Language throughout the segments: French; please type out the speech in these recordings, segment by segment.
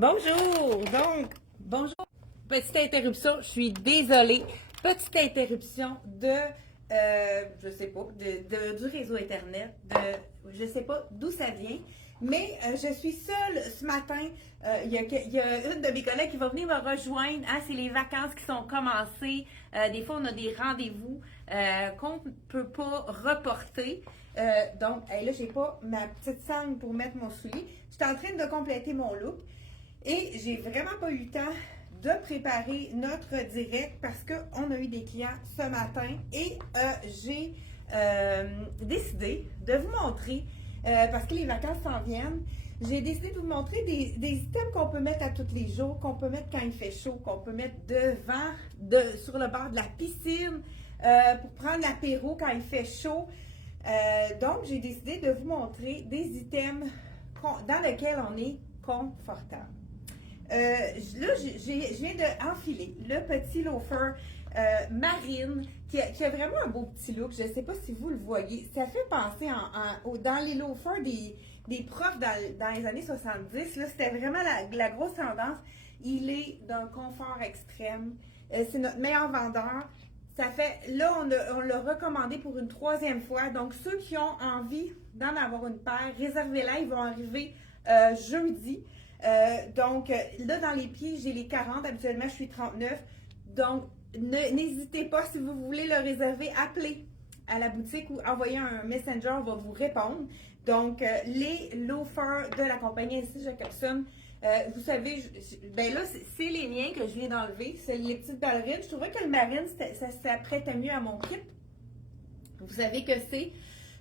Bonjour! Donc, bonjour. Petite interruption, je suis désolée. Petite interruption je sais pas, du réseau Internet, je sais pas d'où ça vient, mais je suis seule ce matin. Il y a une de mes collègues qui va venir me rejoindre. Ah, c'est les vacances qui sont commencées. Des fois, on a des rendez-vous qu'on ne peut pas reporter. Donc, là, j'ai pas ma petite sangle pour mettre mon soulier. Je suis en train de compléter mon look. Et j'ai vraiment pas eu le temps de préparer notre direct parce qu'on a eu des clients ce matin et j'ai décidé de vous montrer, parce que les vacances s'en viennent, j'ai décidé de vous montrer des items qu'on peut mettre à tous les jours, qu'on peut mettre quand il fait chaud, qu'on peut mettre sur le bord de la piscine, pour prendre l'apéro quand il fait chaud. Donc, j'ai décidé de vous montrer des items dans lesquels on est confortable. Là, je viens d'enfiler le petit loafer marine qui a vraiment un beau petit look. Je ne sais pas si vous le voyez. Ça fait penser dans les loafers des profs dans les années 70. Là, c'était vraiment la grosse tendance. Il est d'un confort extrême. C'est notre meilleur vendeur. Ça fait, là, on l'a recommandé pour une 3e fois. Donc, ceux qui ont envie d'en avoir une paire, réservez-la. Ils vont arriver jeudi. Donc, là, dans les pieds, j'ai les 40. Habituellement, je suis 39. Donc, n'hésitez pas, si vous voulez le réserver, appelez à la boutique ou envoyez un messenger, on va vous répondre. Donc, les loafers de la compagnie SC Jacobson, vous savez, ben là, c'est les miens que je viens d'enlever. C'est les petites ballerines. Je trouvais que le marine, ça s'apprêtait mieux à mon kit. Vous savez que c'est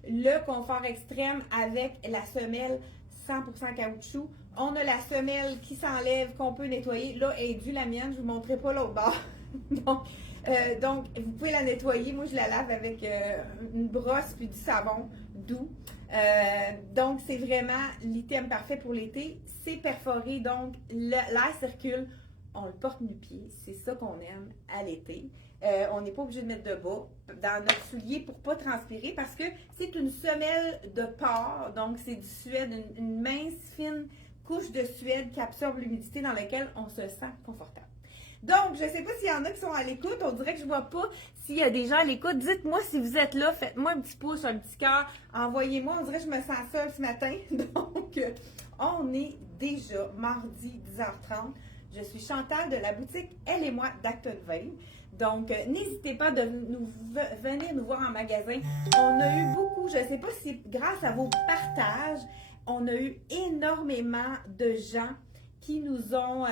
le confort extrême avec la semelle 100% caoutchouc. On a la semelle qui s'enlève, qu'on peut nettoyer. Là, elle est due la mienne. Je ne vous montrerai pas l'autre bord. donc, vous pouvez la nettoyer. Moi, je la lave avec une brosse puis du savon doux. Donc, c'est vraiment l'item parfait pour l'été. C'est perforé, donc l'air circule. On le porte nu-pied. C'est ça qu'on aime à l'été. On n'est pas obligé de mettre de bas dans notre soulier pour ne pas transpirer parce que c'est une semelle de porc. Donc, c'est du suède, une mince, fine couche de suède qui absorbe l'humidité dans laquelle on se sent confortable. Donc, je ne sais pas s'il y en a qui sont à l'écoute. On dirait que je ne vois pas s'il y a des gens à l'écoute. Dites-moi si vous êtes là. Faites-moi un petit pouce, un petit cœur. Envoyez-moi. On dirait que je me sens seule ce matin. Donc, on est déjà mardi 10h30. Je suis Chantal de la boutique Elle et moi d'Actonville. Donc, n'hésitez pas de venir nous voir en magasin. On a eu beaucoup, je ne sais pas si grâce à vos partages, on a eu énormément de gens qui nous ont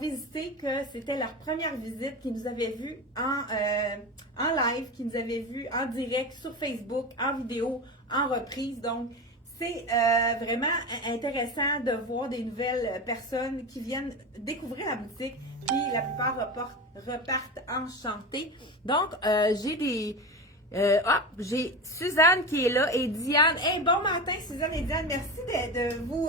visité, que c'était leur première visite, qui nous avaient vus en live, qui nous avaient vus en direct sur Facebook, en vidéo, en reprise. Donc, c'est vraiment intéressant de voir des nouvelles personnes qui viennent découvrir la boutique, puis la plupart repartent enchantés. Donc, j'ai Suzanne qui est là et Diane. Hey, bon matin Suzanne et Diane, merci de vous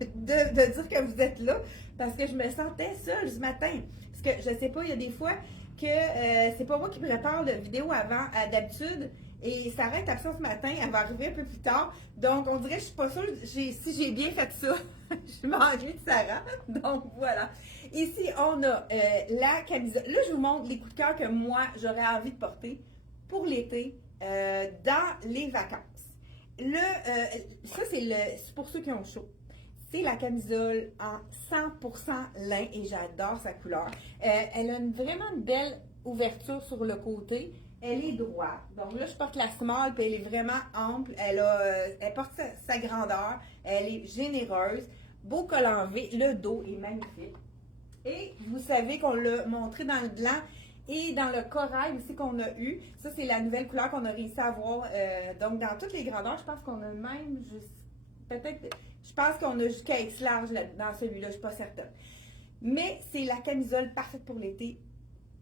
de dire que vous êtes là parce que je me sentais seule ce matin. Parce que je sais pas, il y a des fois que c'est pas moi qui prépare la vidéo avant d'habitude. Et ça arrête absent ce matin, elle va arriver un peu plus tard. Donc, on dirait que je suis pas sûre si j'ai bien fait ça. Je m'ennuie de Sarah. Donc, voilà. Ici, on a la camisole. Là, je vous montre les coups de cœur que moi, j'aurais envie de porter pour l'été dans les vacances. Ça, c'est pour ceux qui ont chaud. C'est la camisole en 100% lin et j'adore sa couleur. Elle a vraiment une belle ouverture sur le côté. Elle est droite. Donc là, je porte la small, puis elle est vraiment ample. Elle porte sa grandeur. Elle est généreuse. Beau col en V. Le dos est magnifique. Et vous savez qu'on l'a montré dans le blanc et dans le corail aussi qu'on a eu. Ça, c'est la nouvelle couleur qu'on a réussi à avoir. Donc, dans toutes les grandeurs, je pense qu'on a même je pense qu'on a jusqu'à X large dans celui-là. Je ne suis pas certaine. Mais c'est la camisole parfaite pour l'été.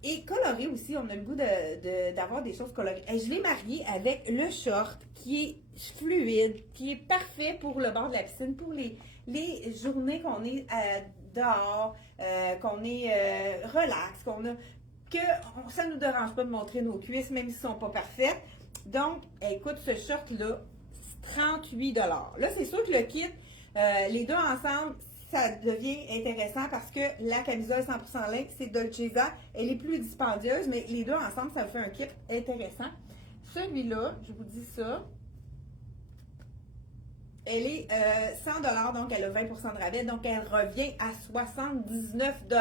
Et coloré aussi, on a le goût d'avoir des choses colorées. Et je l'ai mariée avec le short qui est fluide, qui est parfait pour le bord de la piscine, pour les journées qu'on est dehors, qu'on est relax, ça ne nous dérange pas de montrer nos cuisses, même si elles ne sont pas parfaites. Donc, écoute, ce short-là, c'est 38 $. Là, c'est sûr que le kit, les deux ensemble, ça devient intéressant parce que la camisole 100% lin, c'est Dolcezza. Elle est plus dispendieuse, mais les deux ensemble, ça vous fait un kit intéressant. Celui-là, je vous dis ça, elle est 100 $, donc elle a 20% de rabais, donc elle revient à 79 $.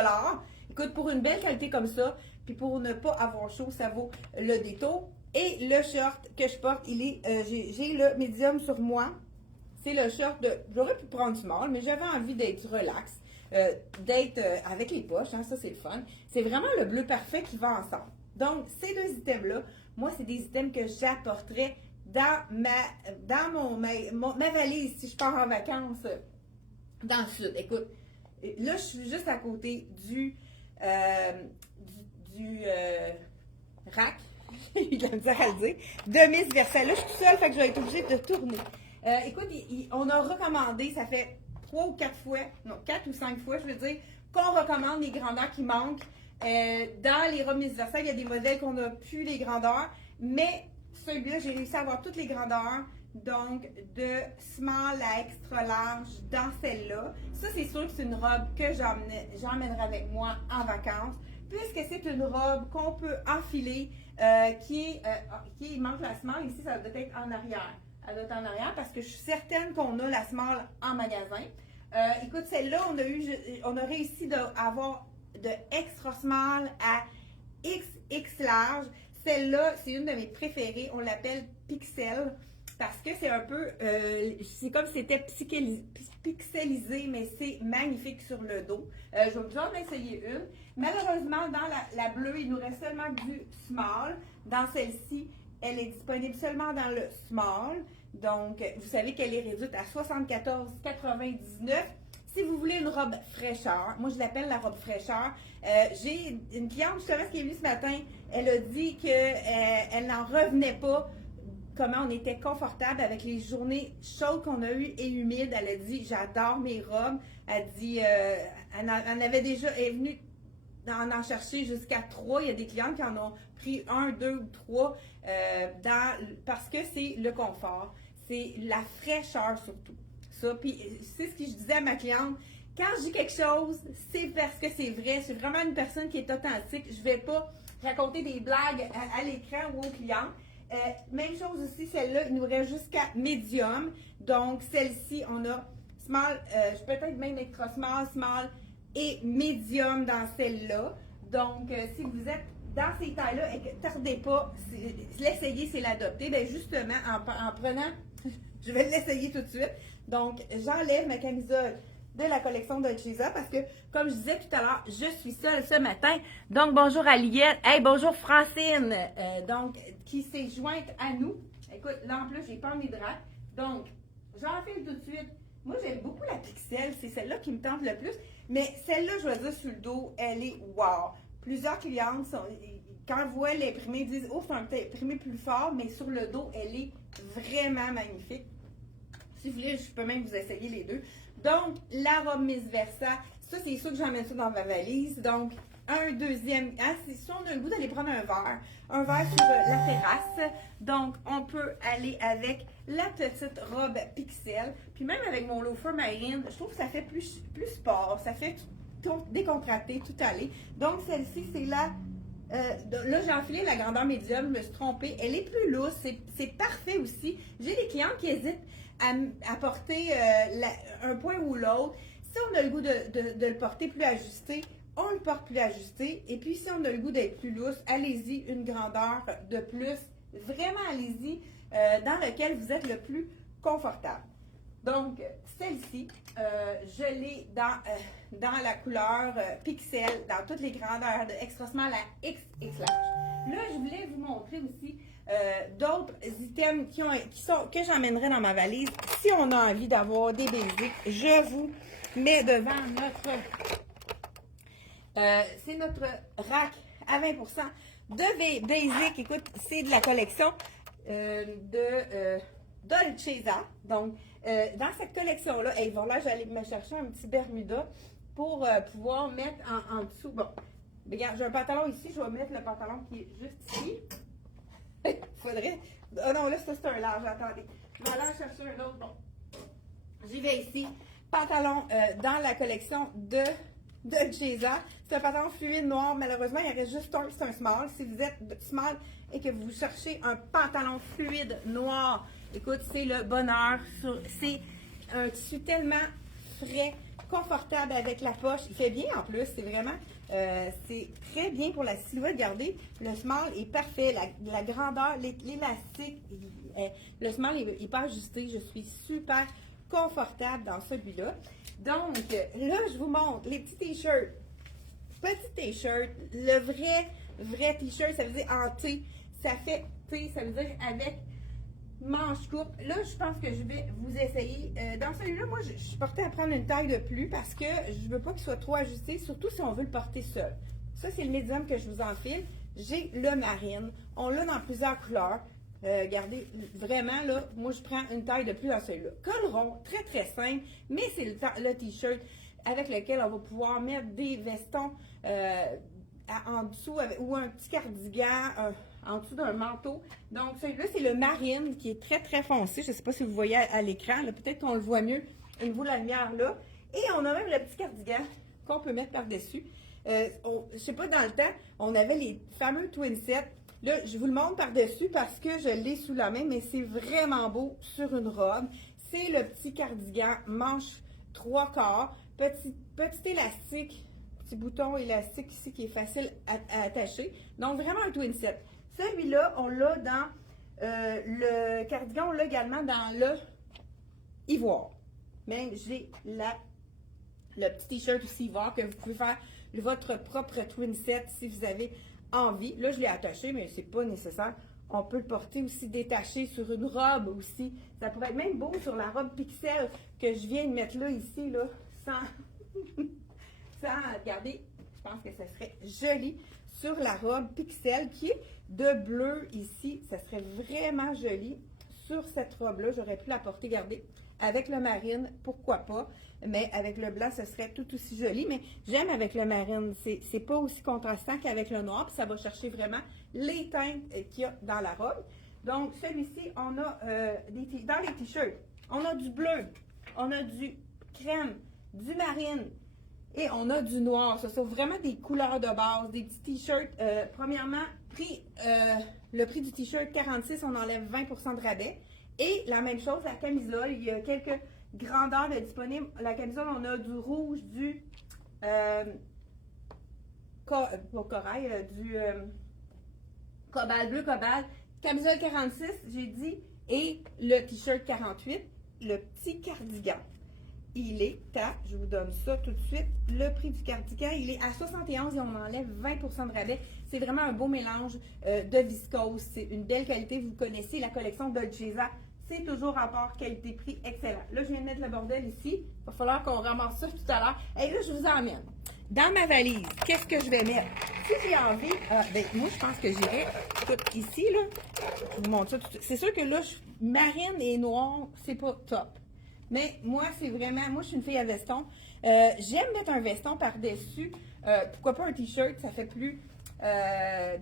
Écoute, pour une belle qualité comme ça, puis pour ne pas avoir chaud, ça vaut le détour. Et le short que je porte, j'ai le médium sur moi. C'est le short de, j'aurais pu prendre small, mais j'avais envie d'être relax, d'être avec les poches, hein, ça c'est le fun. C'est vraiment le bleu parfait qui va ensemble. Donc, ces deux items-là, moi, c'est des items que j'apporterais dans ma valise si je pars en vacances dans le sud. Écoute, là, je suis juste à côté du rack, il a misère à le dire, de Miss Versa. Là, je suis toute seule, fait que je vais être obligée de tourner. Écoute, on a recommandé, ça fait 3 ou 4 fois, non, 4 ou 5 fois, je veux dire, qu'on recommande les grandeurs qui manquent. Dans les robes Miss Versa, il y a des modèles qu'on n'a plus les grandeurs, mais celui-là, j'ai réussi à avoir toutes les grandeurs, donc de small à extra large dans celle-là. Ça, c'est sûr que c'est une robe que j'emmènerai avec moi en vacances, puisque c'est une robe qu'on peut enfiler, qui manque la small. Ici, ça doit être en arrière. Elle doit être en arrière parce que je suis certaine qu'on a la small en magasin. Écoute, celle-là, on a réussi d'avoir de extra small à XX large. Celle-là, c'est une de mes préférées. On l'appelle Pixel parce que c'est un peu, c'est comme si c'était pixelisé, mais c'est magnifique sur le dos. Je vais déjà en essayer une. Malheureusement, dans la bleue, il nous reste seulement du small. Dans celle-ci, elle est disponible seulement dans le small. Donc, vous savez qu'elle est réduite à 74,99 $. Si vous voulez une robe fraîcheur, moi je l'appelle la robe fraîcheur. J'ai une cliente justement qui est venue ce matin, elle a dit qu'elle n'en revenait pas comment on était confortable avec les journées chaudes qu'on a eues et humides. Elle a dit, j'adore mes robes. Elle dit, elle avait déjà, elle est venue en chercher jusqu'à 3. Il y a des clientes qui en ont pris 1, 2 ou 3 parce que c'est le confort. C'est la fraîcheur surtout. Ça, puis c'est ce que je disais à ma cliente. Quand je dis quelque chose, c'est parce que c'est vrai. C'est vraiment une personne qui est authentique. Je ne vais pas raconter des blagues à l'écran ou aux clients. Même chose aussi, celle-là, il nous reste jusqu'à medium. Donc, celle-ci, on a small, peut-être même extra small, small et medium dans celle-là. Donc, si vous êtes dans ces tailles-là et que tardez pas, l'essayer, c'est l'adopter. Bien, justement, en prenant, je vais l'essayer tout de suite. Donc, j'enlève ma camisole de la collection Dolcezza parce que, comme je disais tout à l'heure, je suis seule ce matin. Donc, bonjour Aliette. Hey, bonjour Francine. Donc, qui s'est jointe à nous. Écoute, là en plus, j'ai pas mes draps. Donc, j'enfile tout de suite. Moi, j'aime beaucoup la Pixel. C'est celle-là qui me tente le plus. Mais celle-là, je vais dire sur le dos, elle est wow. Plusieurs clientes, quand elles voient l'imprimé, disent « Oh, c'est un petit imprimé plus fort », mais sur le dos, elle est vraiment magnifique. Si vous voulez, je peux même vous essayer les deux. Donc, la robe Miss Versa, ça, c'est sûr que j'emmène ça dans ma valise. Donc, un deuxième, hein, si on a le goût d'aller prendre un verre sur la terrasse. Donc, on peut aller avec la petite robe Pixel. Puis même avec mon loafer marine, je trouve que ça fait plus sport, ça fait tout décontracté, tout aller. Donc, celle-ci, c'est la... là, j'ai enfilé la grandeur médium, je me suis trompée. Elle est plus lousse, c'est parfait aussi. J'ai des clients qui hésitent à porter un point ou l'autre. Si on a le goût de le porter plus ajusté, on le porte plus ajusté. Et puis, si on a le goût d'être plus lousse, allez-y, une grandeur de plus. Vraiment, allez-y, dans lequel vous êtes le plus confortable. Donc, celle-ci, je l'ai dans la couleur Pixel, dans toutes les grandeurs de extra small à XX large. Là, je voulais vous montrer aussi d'autres items que j'emmènerai dans ma valise. Si on a envie d'avoir des basics, je vous mets devant c'est notre rack à 20% de basic. Écoute, c'est de la collection de Dolcezza. Donc, dans cette collection-là, et voilà, j'allais me chercher un petit Bermuda pour pouvoir mettre en dessous. Bon, regarde, j'ai un pantalon ici, je vais mettre le pantalon qui est juste ici. Faudrait. Oh non, là, ça c'est un large, attendez. Je vais aller en chercher un autre. Bon, j'y vais ici. pantalon dans la collection de Jeza. C'est un pantalon fluide noir. Malheureusement, il en reste juste un, c'est un small. Si vous êtes small et que vous cherchez un pantalon fluide noir, écoute, c'est le bonheur. C'est un tissu tellement frais, confortable avec la poche. Il fait bien en plus, c'est vraiment, c'est très bien pour la silhouette. Regardez, le small est parfait, la grandeur, l'élastique, le small est pas ajusté. Je suis super confortable dans celui-là. Donc, là, je vous montre les petits t-shirts. Petit t-shirt, le vrai t-shirt, ça veut dire en T. Ça fait T, ça veut dire avec manche courte. Là, je pense que je vais vous essayer. Dans celui-là, moi, je suis portée à prendre une taille de plus parce que je veux pas qu'il soit trop ajusté, surtout si on veut le porter seul. Ça, c'est le médium que je vous enfile. J'ai le marine. On l'a dans plusieurs couleurs. Regardez, vraiment, là, moi, je prends une taille de plus dans celui-là. Col rond, très, très simple, mais c'est le t-shirt avec lequel on va pouvoir mettre des vestons en dessous ou un petit cardigan en dessous d'un manteau. Donc, celui-là, c'est le marine qui est très, très foncé. Je ne sais pas si vous voyez à l'écran. Peut-être qu'on le voit mieux au niveau de la lumière là. Et on a même le petit cardigan qu'on peut mettre par-dessus. Je ne sais pas, dans le temps, on avait les fameux twin sets. Là, je vous le montre par-dessus parce que je l'ai sous la main, mais c'est vraiment beau sur une robe. C'est le petit cardigan manche 3/4, petit élastique, petit bouton élastique ici qui est facile à attacher. Donc, vraiment un twin set. Celui-là, on l'a dans le cardigan, on l'a également dans le ivoire. Même, j'ai le petit t-shirt aussi ivoire que vous pouvez faire votre propre twin set si vous avez envie. Là, je l'ai attaché, mais c'est pas nécessaire. On peut le porter aussi détaché sur une robe aussi. Ça pourrait être même beau sur la robe Pixel que je viens de mettre là, ici, là, sans regarder. Je pense que ça serait joli sur la robe Pixel qui est de bleu ici. Ça serait vraiment joli sur cette robe-là. J'aurais pu la porter, regardez, avec le marine, pourquoi pas. Mais avec le blanc, ce serait tout aussi joli. Mais j'aime avec le marine. C'est pas aussi contrastant qu'avec le noir. Puis ça va chercher vraiment les teintes qu'il y a dans la robe. Donc, celui-ci, on a dans les t-shirts, on a du bleu, on a du crème, du marine et on a du noir. Ce sont vraiment des couleurs de base, des petits t-shirts. Premièrement, le prix du t-shirt 46, on enlève 20% de rabais. Et la même chose, la camisole, il y a quelques grandeurs de disponibles. La camisole, on a du rouge, du corail, du cobalt, bleu cobalt. Camisole 46, j'ai dit, et le t-shirt 48, le petit cardigan. Il est à, je vous donne ça tout de suite, le prix du cardigan, il est à 71 et on enlève 20% de rabais. C'est vraiment un beau mélange de viscose. C'est une belle qualité. Vous connaissez la collection de Jeza. C'est toujours rapport qualité-prix excellent. Là, je viens de mettre le bordel ici. Il va falloir qu'on ramasse ça tout à l'heure. Et là, je vous emmène. Dans ma valise, qu'est-ce que je vais mettre? Si j'ai envie, moi, je pense que j'irai tout ici, là. Je vous montre ça tout de suite. C'est sûr que là, marine et noir, c'est pas top. Mais moi, c'est vraiment, moi, je suis une fille à veston. J'aime mettre un veston par-dessus. Pourquoi pas un t-shirt? Ça fait plus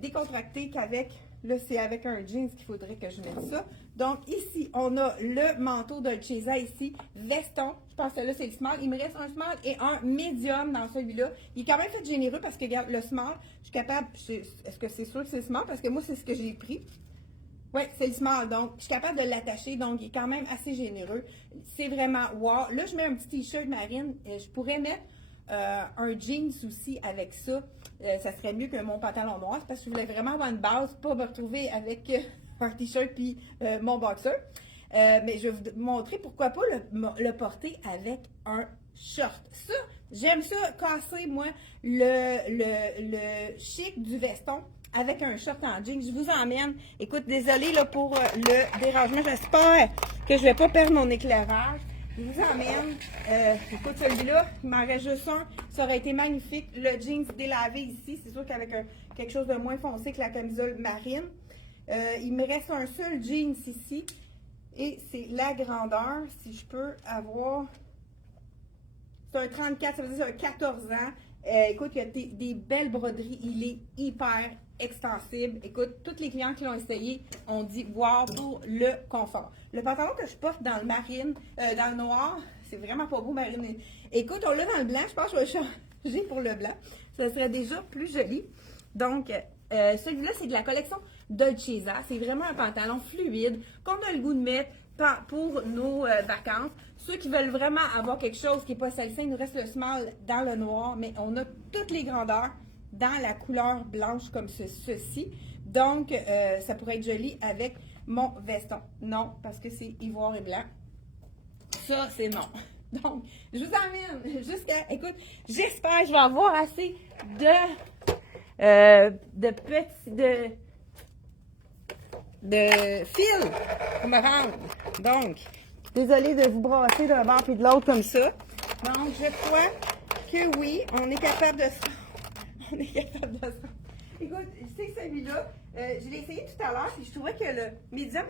décontracté qu'avec, là, c'est avec un jeans qu'il faudrait que je mette ça. Donc, ici, on a le manteau de Jeza ici, veston. Je pense que là, c'est le small. Il me reste un small et un medium dans celui-là. Il est quand même fait généreux parce que, regarde, le small, je suis capable, est-ce que c'est sûr que c'est le small? Parce que moi, c'est ce que j'ai pris. Oui, c'est le small, donc je suis capable de l'attacher, donc il est quand même assez généreux. C'est vraiment wow. Là, je mets un petit t-shirt marine. Je pourrais mettre un jeans aussi avec ça. Ça serait mieux que mon pantalon noir, parce que je voulais vraiment avoir une base, pas me retrouver avec un t-shirt puis mon boxer. Mais je vais vous montrer pourquoi pas le porter avec un short. Ça, j'aime ça, casser, moi, le chic du veston avec un short en jeans. Je vous emmène. Écoute, désolée là, pour le dérangement. J'espère que je ne vais pas perdre mon éclairage. Je vous emmène. Écoute, celui-là, il m'en reste juste un. Ça aurait été magnifique. Le jeans délavé ici. C'est sûr qu'avec quelque chose de moins foncé que la camisole marine. Il me reste un seul jeans ici. Et c'est la grandeur. Si je peux avoir... C'est un 34, ça veut dire c'est un 14 ans. Écoute, il y a des belles broderies. Il est hyper extensible. Écoute, tous les clients qui l'ont essayé ont dit wow pour le confort. Le pantalon que je porte dans le marine, dans le noir, c'est vraiment pas beau, Marine. Écoute, on l'a dans le blanc. Je pense que je vais changer pour le blanc. Ça serait déjà plus joli. Donc, celui-là, c'est de la collection Dolcezza. C'est vraiment un pantalon fluide qu'on a le goût de mettre pour nos vacances. Ceux qui veulent vraiment avoir quelque chose qui n'est pas salissé, il nous reste le small dans le noir, mais on a toutes les grandeurs dans la couleur blanche comme ceci. Donc, ça pourrait être joli avec mon veston. Non, parce que c'est ivoire et blanc. Ça, c'est non. Donc, je vous emmène jusqu'à... Écoute, j'espère que je vais avoir assez de fil pour me rendre. Donc, désolée de vous brasser d'un bord et de l'autre comme ça. Donc, je crois que oui, on est capable de ça. On est capable de ça. Écoute, c'est celui-là. Je l'ai essayé tout à l'heure et je trouvais que le médium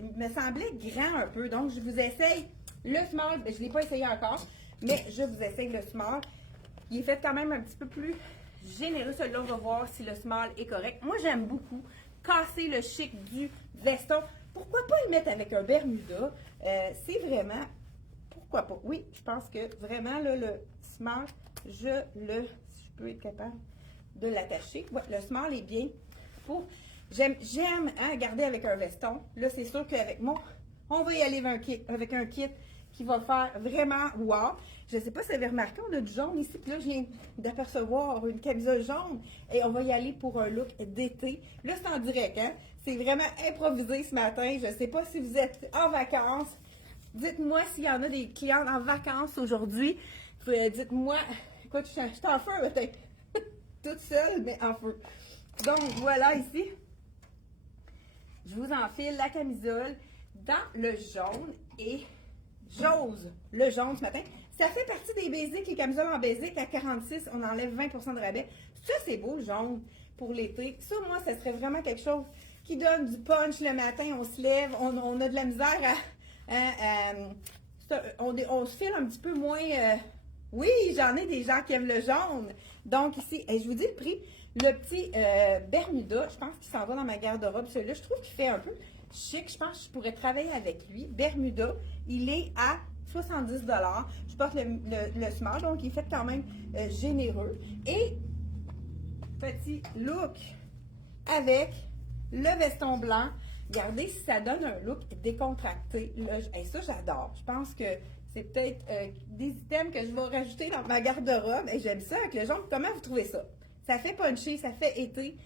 il me semblait grand un peu. Donc, je vous essaye le small. Je ne l'ai pas essayé encore, mais je vous essaye le small. Il est fait quand même un petit peu plus généreux. Celui-là, on va voir si le small est correct. Moi, j'aime beaucoup casser le chic du veston. Pourquoi pas le mettre avec un Bermuda? C'est vraiment... Pourquoi pas? Oui, je pense que vraiment, là, le small, si je peux être capable de l'attacher. Ouais, le small est bien pour... J'aime garder avec un veston. Là, c'est sûr qu'avec moi, on va y aller avec un kit qui va faire vraiment wow. Je ne sais pas si vous avez remarqué, on a du jaune ici. Puis là, je viens d'apercevoir une camisole jaune. Et on va y aller pour un look d'été. Là, c'est en direct, hein? C'est vraiment improvisé ce matin. Je ne sais pas si vous êtes en vacances. Dites-moi s'il y en a des clients en vacances aujourd'hui. Dites-moi. Écoute, je suis en feu, peut-être. Toute seule, mais en feu. Donc, voilà ici. Je vous enfile la camisole dans le jaune et j'ose le jaune ce matin. Ça fait partie des basiques, les camisoles en basique. À 46, on enlève 20% de rabais. Ça, c'est beau, le jaune, pour l'été. Ça, moi, ça serait vraiment quelque chose qui donne du punch le matin. On se lève, on a de la misère on se file un petit peu moins... oui, j'en ai des gens qui aiment le jaune. Donc, ici, et je vous dis le prix. Le petit Bermuda, je pense qu'il s'en va dans ma garde-robe. Celui-là, je trouve qu'il fait un peu chic. Je pense que je pourrais travailler avec lui. Bermuda, il est à 70 $. Je porte le small, donc il fait quand même généreux. Et petit look avec le veston blanc. Regardez si ça donne un look décontracté. Là, et ça, j'adore. Je pense que c'est peut-être des items que je vais rajouter dans ma garde-robe. Et j'aime ça avec le jaune. Comment vous trouvez ça? Ça fait puncher, ça fait été.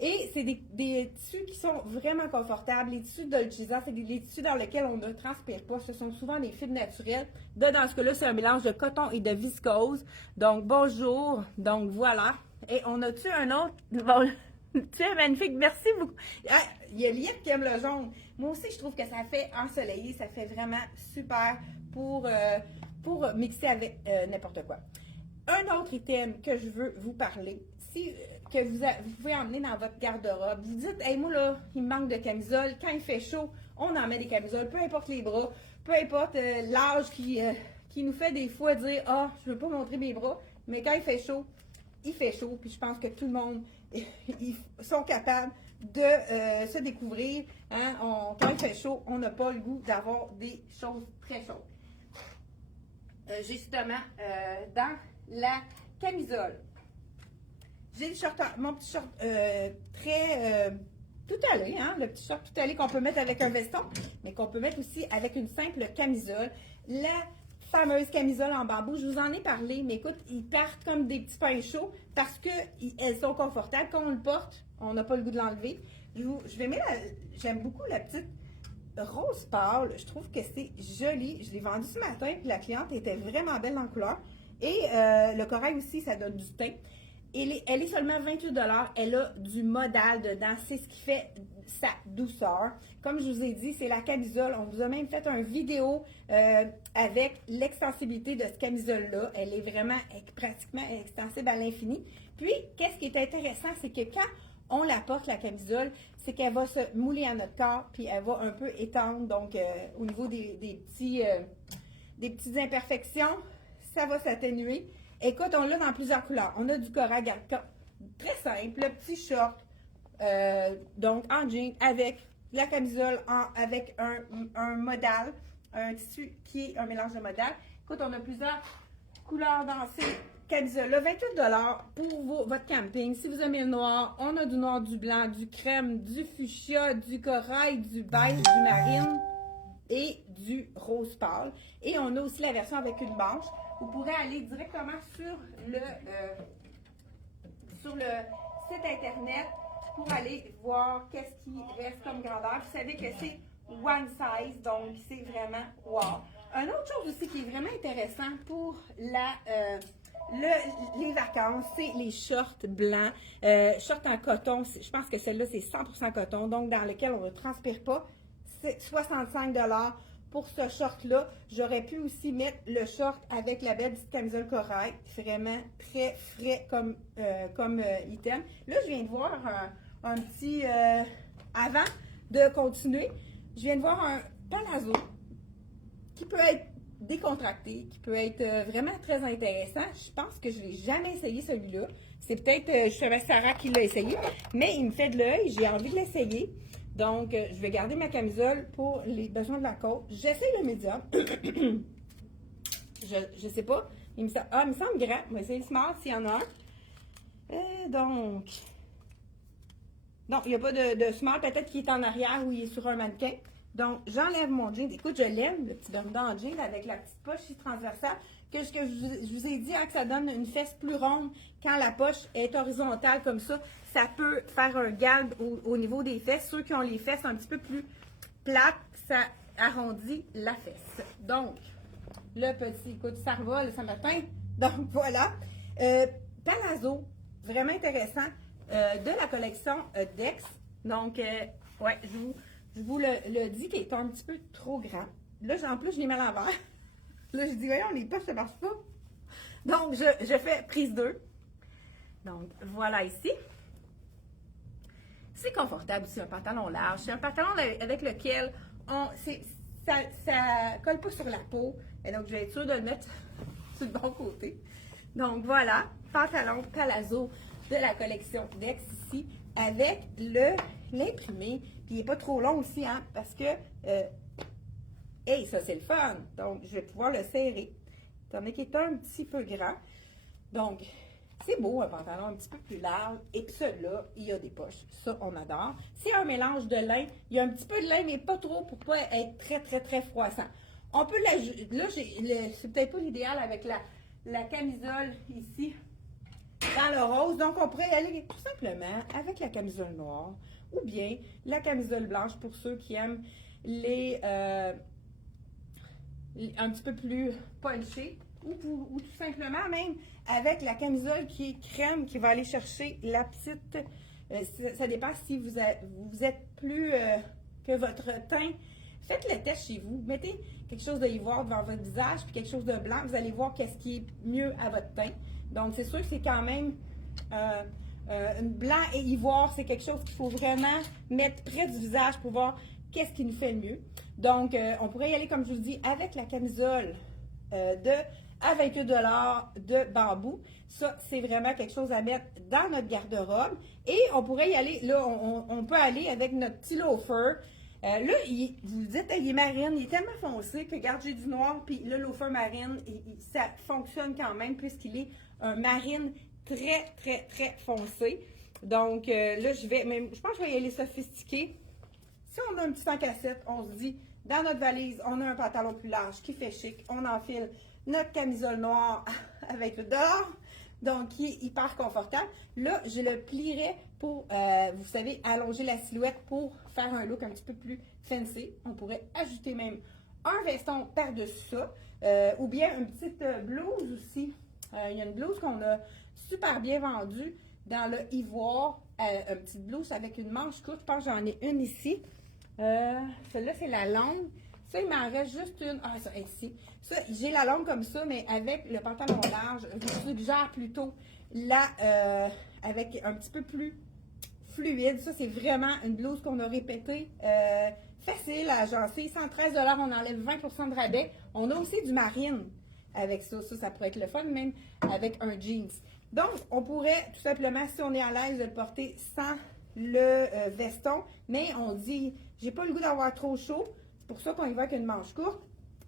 Et c'est des tissus qui sont vraiment confortables. Les tissus de Dolcezza, c'est des tissus dans lesquels on ne transpire pas. Ce sont souvent des fibres naturelles. Là, dans ce cas-là, c'est un mélange de coton et de viscose. Donc, bonjour. Donc, voilà. Et on a-tu un autre? Bon, tu es magnifique. Merci beaucoup. Ah, il y a Liette qui aime le jaune. Moi aussi, je trouve que ça fait ensoleillé. Ça fait vraiment super pour mixer avec n'importe quoi. Un autre item que je veux vous parler, que vous pouvez emmener dans votre garde-robe. Vous dites, hey, moi là, il me manque de camisole. Quand il fait chaud, on en met des camisoles, peu importe les bras, peu importe l'âge qui nous fait des fois dire, ah, je veux pas montrer mes bras, mais quand il fait chaud, puis je pense que tout le monde, ils sont capables de se découvrir. Hein? Quand il fait chaud, on n'a pas le goût d'avoir des choses très chaudes. Justement, dans la camisole, j'ai le short, mon petit short très tout allé, hein? Le petit short tout allé qu'on peut mettre avec un veston, mais qu'on peut mettre aussi avec une simple camisole. La fameuse camisole en bambou, je vous en ai parlé, mais écoute, ils partent comme des petits pains chauds parce qu'elles sont confortables. Quand on le porte, on n'a pas le goût de l'enlever. Je vais mettre j'aime beaucoup la petite rose pâle. Je trouve que c'est joli. Je l'ai vendu ce matin, puis la cliente était vraiment belle en couleur. Et le corail aussi, ça donne du teint. Elle est seulement 28 $. Elle a du modal dedans. C'est ce qui fait sa douceur. Comme je vous ai dit, c'est la camisole. On vous a même fait une vidéo avec l'extensibilité de cette camisole-là. Elle est vraiment pratiquement extensible à l'infini. Puis, qu'est-ce qui est intéressant, c'est que quand on la porte, la camisole, c'est qu'elle va se mouler à notre corps, puis elle va un peu étendre. Donc, au niveau des petites imperfections, ça va s'atténuer. Écoute, on l'a dans plusieurs couleurs. On a du corail très simple, le petit short, donc en jean, avec la camisole, avec un modal. un tissu qui est un mélange de modèles. Écoute, on a plusieurs couleurs dans ces camisoles-là. 28$ pour votre camping. Si vous aimez le noir, on a du noir, du blanc, du crème, du fuchsia, du corail, du beige, du marine et du rose pâle. Et on a aussi la version avec une manche. Vous pourrez aller directement sur le site internet pour aller voir qu'est-ce qui reste comme grandeur. Vous savez que c'est one size, donc c'est vraiment wow. Une autre chose aussi qui est vraiment intéressant pour les vacances, c'est les shorts blancs, shorts en coton. Je pense que celle-là, c'est 100% coton, donc dans lequel on ne transpire pas. C'est 65$ pour ce short-là. J'aurais pu aussi mettre le short avec la belle petite camisole corail. Vraiment très frais comme item. Là, je viens de voir un petit... avant de continuer, je viens de voir un palazzo qui peut être décontracté, qui peut être vraiment très intéressant. Je pense que je ne l'ai jamais essayé celui-là. C'est peut-être justement Sarah qui l'a essayé, mais il me fait de l'œil. J'ai envie de l'essayer. Donc, je vais garder ma camisole pour les besoins de la côte. J'essaie le médium. Je sais pas. Il me semble grand. On va essayer le small s'il y en a un. Donc, non, il n'y a pas de small. Peut-être qu'il est en arrière ou il est sur un mannequin. Donc, j'enlève mon jean. Écoute, je l'aime, le petit Bermuda en jean avec la petite poche ici transversale. Ce que je vous ai dit, hein, que ça donne une fesse plus ronde quand la poche est horizontale comme ça. Ça peut faire un galbe au niveau des fesses. Ceux qui ont les fesses un petit peu plus plates, ça arrondit la fesse. Donc, le petit, écoute, ça revole ce matin. Donc, voilà. Palazzo, vraiment intéressant, de la collection Dex. Donc, ouais, je vous le dis qu'il est un petit peu trop grand. Là, en plus, je l'ai mis à l'envers. Là, je dis, voyons, les poches, ça marche pas. Donc, je fais prise 2. Donc, voilà ici. C'est confortable aussi, un pantalon large. C'est un pantalon avec lequel ça colle pas sur la peau. Et donc, je vais être sûre de le mettre sur le bon côté. Donc, voilà, pantalon palazzo de la collection Dex ici, avec l'imprimé. Puis, il n'est pas trop long aussi, hein, parce que, hey, ça, c'est le fun. Donc, je vais pouvoir le serrer, étant donné qu'il est un petit peu grand. Donc, c'est beau, un pantalon un petit peu plus large. Et puis celui-là, il y a des poches. Ça, on adore. C'est un mélange de lin. Il y a un petit peu de lin, mais pas trop pour pas être très, très, très froissant. On peut là, c'est peut-être pas l'idéal avec la camisole ici dans le rose. Donc, on pourrait y aller tout simplement avec la camisole noire ou bien la camisole blanche pour ceux qui aiment un petit peu plus punchés. Ou tout simplement même avec la camisole qui est crème, qui va aller chercher la petite... ça dépend si vous êtes plus que votre teint. Faites le test chez vous. Mettez quelque chose d'ivoire devant votre visage, puis quelque chose de blanc. Vous allez voir qu'est-ce qui est mieux à votre teint. Donc, c'est sûr que c'est quand même... blanc et ivoire, c'est quelque chose qu'il faut vraiment mettre près du visage pour voir qu'est-ce qui nous fait le mieux. Donc, on pourrait y aller, comme je vous dis, avec la camisole à 28$ de bambou. Ça, c'est vraiment quelque chose à mettre dans notre garde-robe. Et on pourrait y aller, là, on peut aller avec notre petit loafer. Là, vous dites, il est marine, il est tellement foncé que, regarde, j'ai du noir, puis le loafer marine, ça fonctionne quand même puisqu'il est un marine très, très, très foncé. Donc, là, je pense que je vais y aller sophistiqué. Si on a un petit 100 cassette, on se dit, dans notre valise, on a un pantalon plus large qui fait chic. On enfile notre camisole noire avec le dehors, donc qui est hyper confortable. Là, je le plierai pour, vous savez, allonger la silhouette pour faire un look un petit peu plus fancy. On pourrait ajouter même un veston par-dessus ça, ou bien une petite blouse aussi. Il y a une blouse qu'on a super bien vendue dans le ivoire, une petite blouse avec une manche courte. Je pense que j'en ai une ici. Celle-là, c'est la longue. Ça, il m'en reste juste une. Ah, ça, ici. Ça, j'ai la longue comme ça, mais avec le pantalon large, je vous suggère plutôt avec un petit peu plus fluide. Ça, c'est vraiment une blouse qu'on a répétée. Facile à agencer. 113$, on enlève 20% de rabais. On a aussi du marine avec ça. Ça pourrait être le fun, même avec un jeans. Donc, on pourrait tout simplement, si on est à l'aise, de le porter sans veston, mais on dit, j'ai pas le goût d'avoir trop chaud. C'est pour ça qu'on y va avec une manche courte.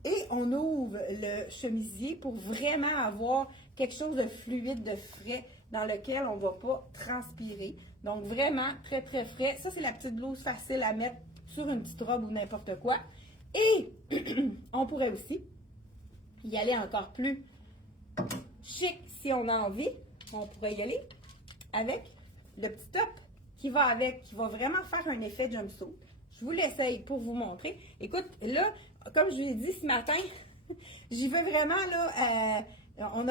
Et on ouvre le chemisier pour vraiment avoir quelque chose de fluide, de frais, dans lequel on ne va pas transpirer. Donc, vraiment très, très frais. Ça, c'est la petite blouse facile à mettre sur une petite robe ou n'importe quoi. Et on pourrait aussi y aller encore plus chic si on a envie. On pourrait y aller avec le petit top qui va avec, qui va vraiment faire un effet jumpsuit. Je vous l'essaye pour vous montrer. Écoute, là, comme je vous l'ai dit ce matin, j'y vais vraiment, là,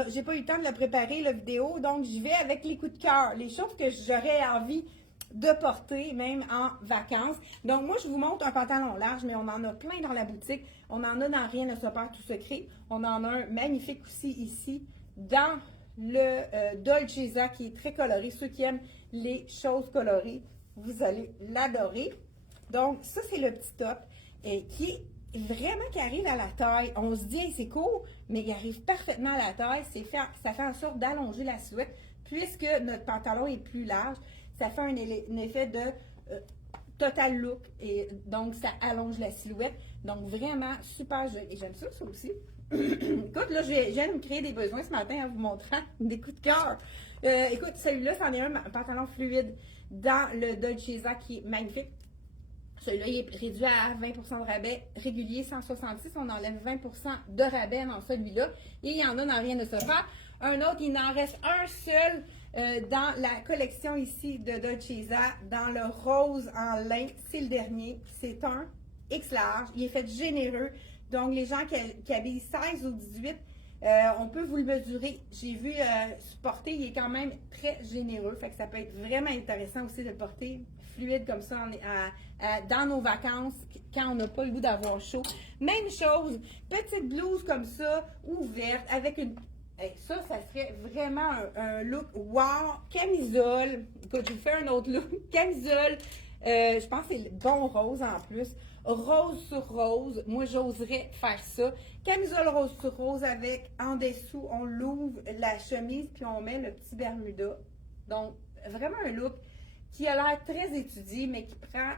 j'ai pas eu le temps de le préparer, la vidéo, donc j'y vais avec les coups de cœur, les choses que j'aurais envie de porter, même en vacances. Donc, moi, je vous montre un pantalon large, mais on en a plein dans la boutique. On en a dans Rien ne se perd tout secret. On en a un magnifique aussi ici, dans le Dolcezza, qui est très coloré. Ceux qui aiment les choses colorées, vous allez l'adorer. Donc, ça, c'est le petit top qui est vraiment qui arrive à la taille. On se dit, hey, c'est court, mais il arrive parfaitement à la taille. Ça fait en sorte d'allonger la silhouette. Puisque notre pantalon est plus large, ça fait un effet de total look. Et donc, ça allonge la silhouette. Donc, vraiment super joli. Et j'aime ça aussi. Écoute, là, je viens de me créer des besoins ce matin en vous montrant des coups de cœur. Écoute, celui-là, c'en est un pantalon fluide dans le Dolcezza qui est magnifique. Celui-là, il est réduit à 20 de rabais régulier, 166. On enlève 20 de rabais dans celui-là. Et il y en a dans Rien ne se perd. Un autre, il en reste un seul dans la collection ici de Dolcezza, dans le rose en lin. C'est le dernier. C'est un X large. Il est fait généreux. Donc, les gens qui habillent 16 ou 18, on peut vous le mesurer. J'ai vu porter, il est quand même très généreux. Fait que ça peut être vraiment intéressant aussi de le porter fluide comme ça dans nos vacances quand on n'a pas le goût d'avoir chaud. Même chose, petite blouse comme ça, ouverte, avec une... ça serait vraiment un look wow. Camisole, écoute, je vous fais un autre look. Camisole, je pense que c'est le bon rose en plus. Rose sur rose, moi j'oserais faire ça. Camisole rose sur rose avec, en dessous, on l'ouvre la chemise puis on met le petit Bermuda. Donc, vraiment un look qui a l'air très étudié, mais qui prend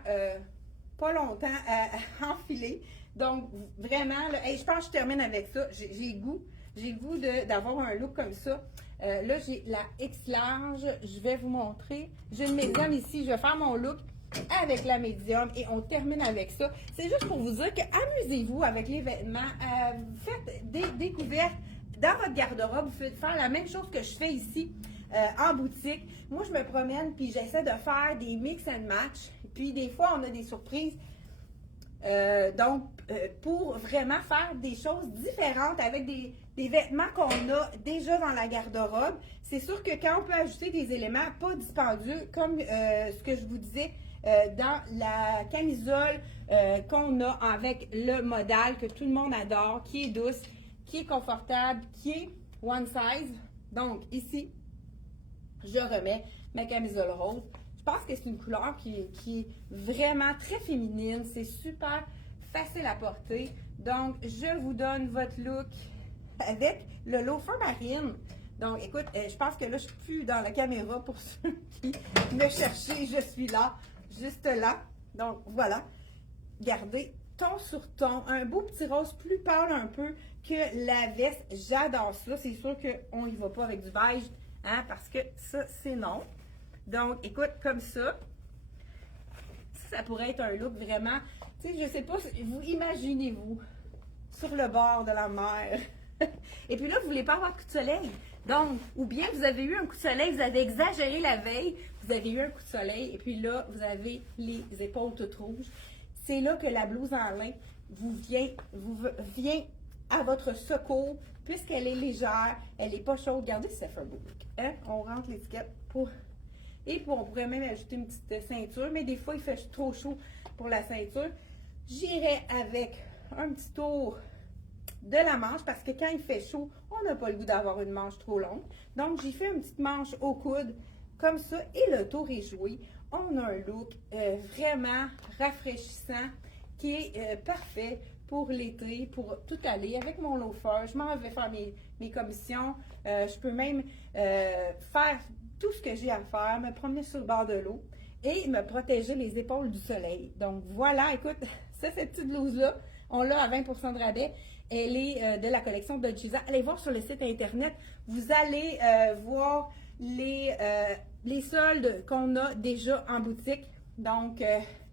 pas longtemps à enfiler. Donc, vraiment, là, je pense que je termine avec ça. J'ai le goût d'avoir un look comme ça. Là, j'ai la X large. Je vais vous montrer. J'ai une médium ici. Je vais faire mon look avec la médium et on termine avec ça. C'est juste pour vous dire que amusez-vous avec les vêtements. Faites des découvertes dans votre garde-robe. Vous faites faire la même chose que je fais ici en boutique. Moi, je me promène puis j'essaie de faire des mix and match. Puis des fois, on a des surprises. Donc, pour vraiment faire des choses différentes avec des vêtements qu'on a déjà dans la garde-robe, c'est sûr que quand on peut ajouter des éléments pas dispendieux, comme ce que je vous disais dans la camisole qu'on a avec le modal que tout le monde adore, qui est douce, qui est confortable, qui est one size. Donc, ici, je remets ma camisole rose. Je pense que c'est une couleur qui est vraiment très féminine. C'est super facile à porter. Donc, je vous donne votre look avec le loafer marine. Donc, écoute, je pense que là, je suis plus dans la caméra pour ceux qui me cherchaient. Je suis là, juste là. Donc, voilà. Regardez, ton sur ton. Un beau petit rose plus pâle un peu que la veste. J'adore ça. C'est sûr qu'on n'y va pas avec du beige, hein, parce que ça, c'est non. Donc, écoute, comme ça, ça pourrait être un look vraiment, tu sais, je sais pas, vous imaginez-vous sur le bord de la mer. Et puis là, vous voulez pas avoir de coup de soleil. Donc, ou bien vous avez eu un coup de soleil, vous avez exagéré la veille, vous avez eu un coup de soleil, et puis là, vous avez les épaules toutes rouges. C'est là que la blouse en lin vous vient à votre secours, puisqu'elle est légère, elle n'est pas chaude. Regardez si ça fait un beau look. Hein? On rentre l'étiquette pour... Et puis, on pourrait même ajouter une petite ceinture, mais des fois, il fait trop chaud pour la ceinture. J'irai avec un petit tour de la manche, parce que quand il fait chaud, on n'a pas le goût d'avoir une manche trop longue. Donc, j'ai fait une petite manche au coude, comme ça, et le tour est joué. On a un look vraiment rafraîchissant, qui est parfait pour l'été, pour tout aller. Avec mon loafer, je m'en vais faire mes commissions. Je peux même faire tout ce que j'ai à faire, me promener sur le bord de l'eau et me protéger les épaules du soleil. Donc voilà, écoute, ça, cette petite blouse-là, on l'a à 20 de rabais. Elle est de la collection Dolce Vita. Allez voir sur le site internet. Vous allez voir les soldes qu'on a déjà en boutique. Donc,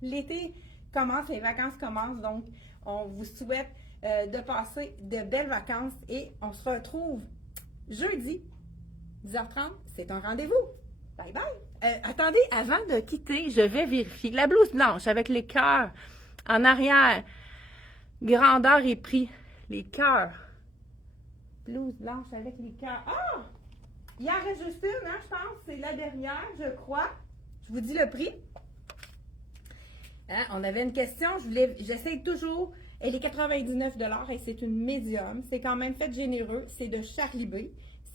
l'été commence, les vacances commencent. Donc, on vous souhaite de passer de belles vacances et on se retrouve jeudi, 10h30. C'est un rendez-vous. Bye bye! Attendez, avant de quitter, je vais vérifier. La blouse blanche avec les cœurs en arrière, grandeur et prix. Les cœurs. Blouse blanche avec les cœurs. Ah! Il en reste juste une, hein, je pense. C'est la dernière, je crois. Je vous dis le prix. Hein, on avait une question. J'essaie toujours. Elle est 99 $ et c'est une médium. C'est quand même fait généreux. C'est de Charlie B.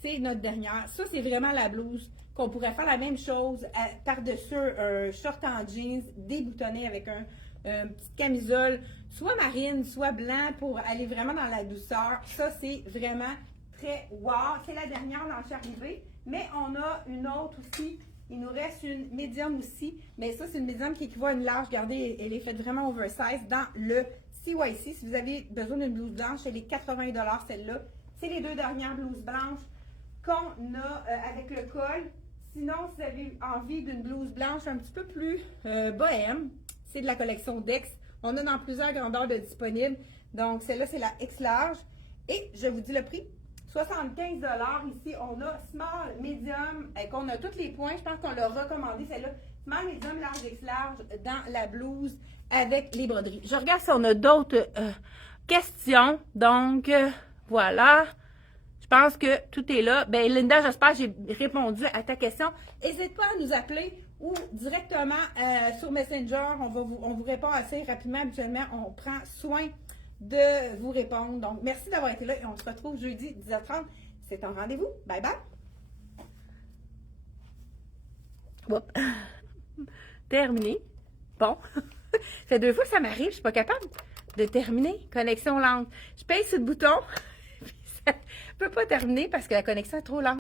C'est notre dernière. Ça, c'est vraiment la blouse qu'on pourrait faire la même chose par-dessus un short en jeans déboutonné avec une petite camisole, soit marine, soit blanc pour aller vraiment dans la douceur. Ça, c'est vraiment très wow. C'est la dernière dans Charlie B. Mais on a une autre aussi. Il nous reste une médium aussi. Mais ça, c'est une médium qui équivaut à une large. Regardez, elle est faite vraiment oversize dans le CYC. Si vous avez besoin d'une blouse blanche, elle est 80 $ celle-là. C'est les deux dernières blouses blanches qu'on a avec le col. Sinon, si vous avez envie d'une blouse blanche un petit peu plus bohème, c'est de la collection Dex. On a dans plusieurs grandeurs de disponibles. Donc, celle-là, c'est la X large. Et je vous dis le prix. 75 $ ici. On a small, medium, qu'on a tous les points. Je pense qu'on l'a recommandé, celle-là. Small, medium, large, X large dans la blouse avec les broderies. Je regarde si on a d'autres questions. Donc, voilà. Je pense que tout est là. Ben, Linda, j'espère que j'ai répondu à ta question. N'hésite pas à nous appeler ou directement sur Messenger. On vous répond assez rapidement. Habituellement, on prend soin de vous répondre. Donc, merci d'avoir été là et on se retrouve jeudi 10h30. C'est un rendez-vous. Bye bye. Oups. Terminé. Bon. Ça fait 2 fois que ça m'arrive. Je suis pas capable de terminer. Connexion lente. Je paye sur le bouton. Ça ne peut pas terminer parce que la connexion est trop lente.